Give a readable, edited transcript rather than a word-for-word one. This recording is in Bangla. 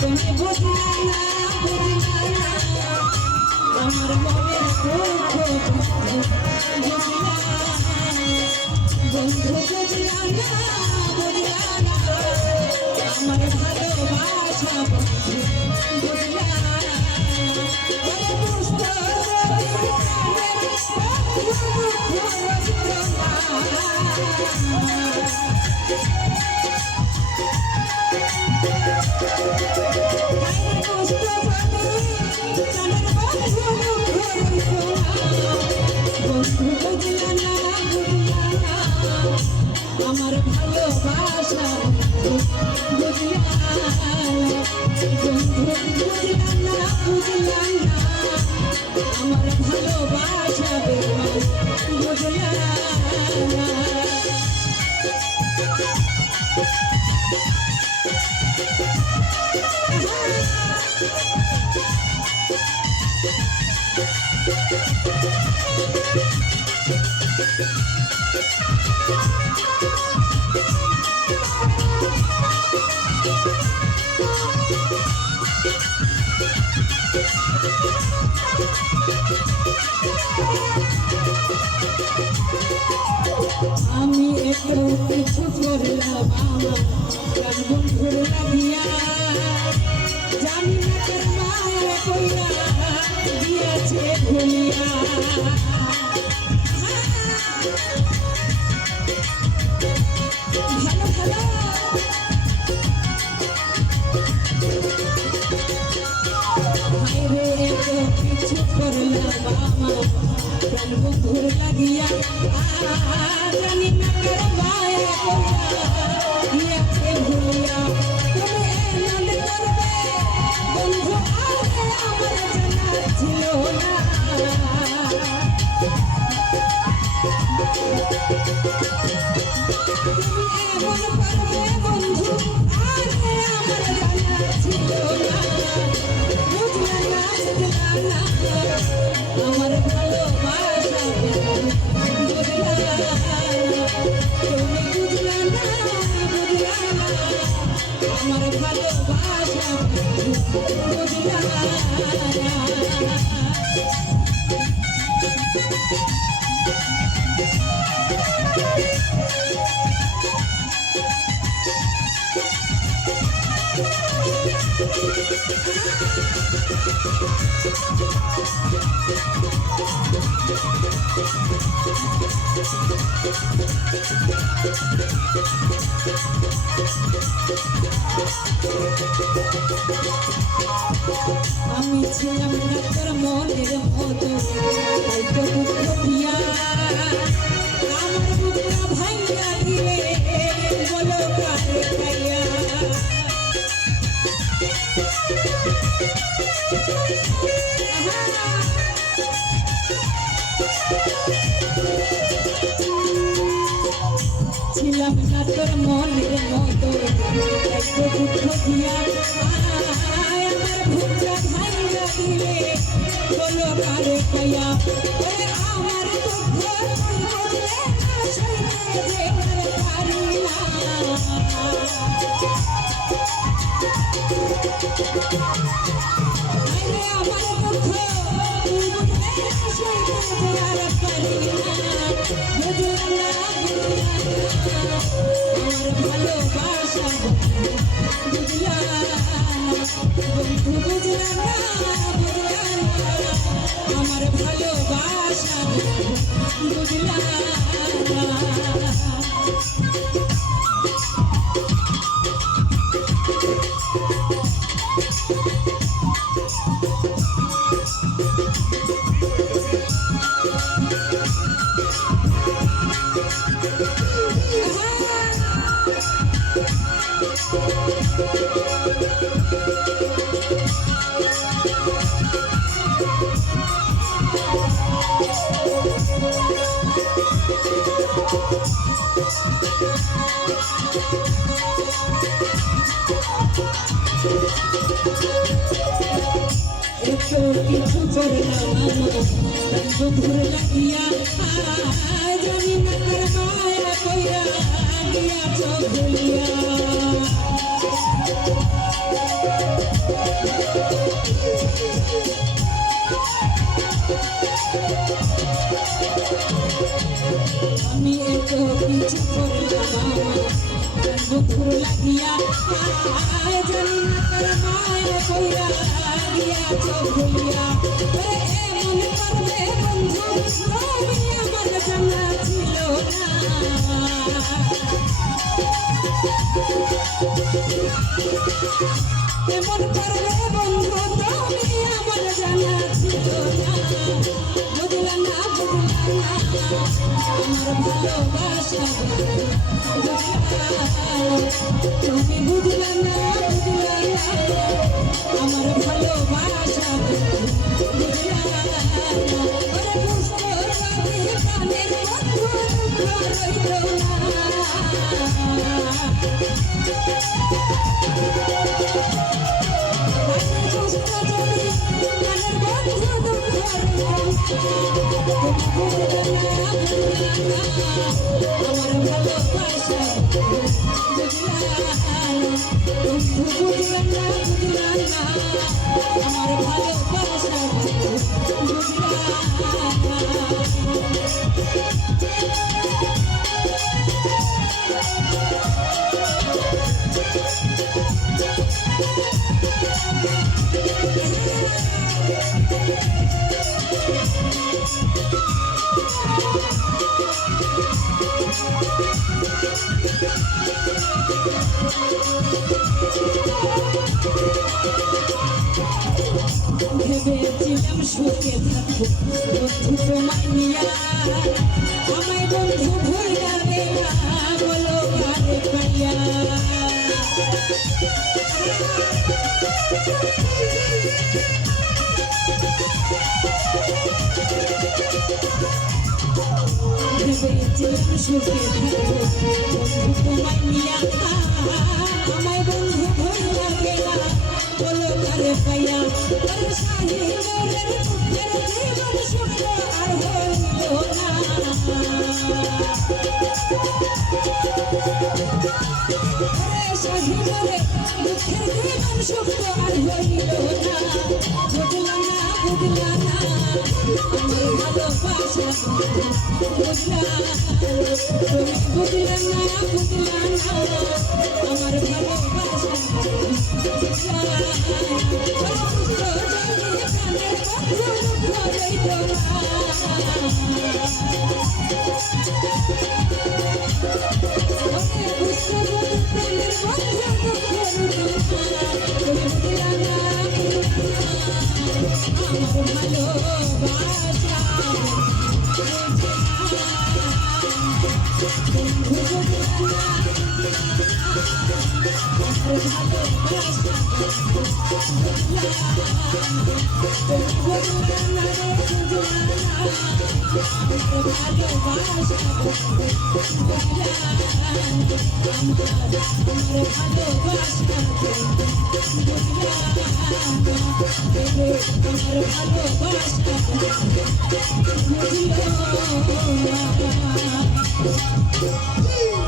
তুমি বুঝলা না আমার মনের দুঃখ বুঝলা বন্ধু বুঝলা না আমার ভালোবাসা বুঝলা আমার ভালোবাসা বুঝলা বন্ধু বুঝলা না বুঝলা না আমার ভালোবাসা বুঝলা আমি একটু কিছু করলাম আমার প্রাণ বন্ধুর লাগিয়া জানি না তোর মায়ের কইরা দিয়েছে ভুলিয়া ভালো ভালো ভাইরে একটু কিছু করলাম আমার প্রাণ বন্ধুর লাগিয়া জানি না তোর মায়ের কইরা দিয়েছে ভুলিয়া তুমি এমন করবে বন্ধু আরে আমার জানা ছিল না আমার ভালোবাসা তুমি বুঝলা না বুঝলা না আমার ভালোবাসা বুঝলা আমি ছিলাম না তোর মনের মতো তাই তো দুঃখ দিয়া আমার বুকটা ভাঙিয়া দিলে বলো কারে খাইয়া ছিলাম না তোর মনের মতো তাই তো দুঃখ দিয়া আমার বুকটা ভাঙিয়া দিলে বলো কারে খাইয়া আমার দুঃখ বুঝলে না সইতে যেতে পারি না আমার দুঃখ বুঝলে না সইতে যেতে পারি না বুঝলা আমার ভালোবাসা বুঝলা বন্ধু বুঝলা না বুঝলা আমার ভালোবাসা বুঝলা কিছু করলাম বন্ধুর লাগিয়া জানি না তার মায়া কইরা গিয়াছ ভুলিয়া আমি এত কিছু করলাম বন্ধুর লাগিয়া জানি না তার মায়া কইরা গিয়াছ ভুলিয়া এমন করবে বন্ধু তুমি আমার জানা ছিল না এমন করবে বন্ধু তুমি আমার জানা ছিল না বুঝলা না আমার ভালোবাসা তুমি বুঝলা না আমার ভালোবাসা বুঝলা বুঝতে প্রাণের বন্ধু রইল আমার ভালোবাসা বুঝলা না আমার ভালোবাসা বুঝলা ভেবেছিলাম সুখে থাকবো বন্ধু তোমায় নিয়া আমায় বন্ধু ভুল যাবে না বলো কারে পাইয়া ভেবেছিলাম সুখে থাকবো বন্ধু তোমায় নিয়া আমায় বন্ধু ভুল যাবে না বলো কারে পাইয়া শাহিনের মুখের জীবন সুখ আর হইল না শাহিনের মুখের জীবন সুখ আর হইল না বুঝলা না আমার ভালোবাসা বুঝলা তুমি বুঝলা না আমার ভালোবাসা বুঝলা ভালোবাসা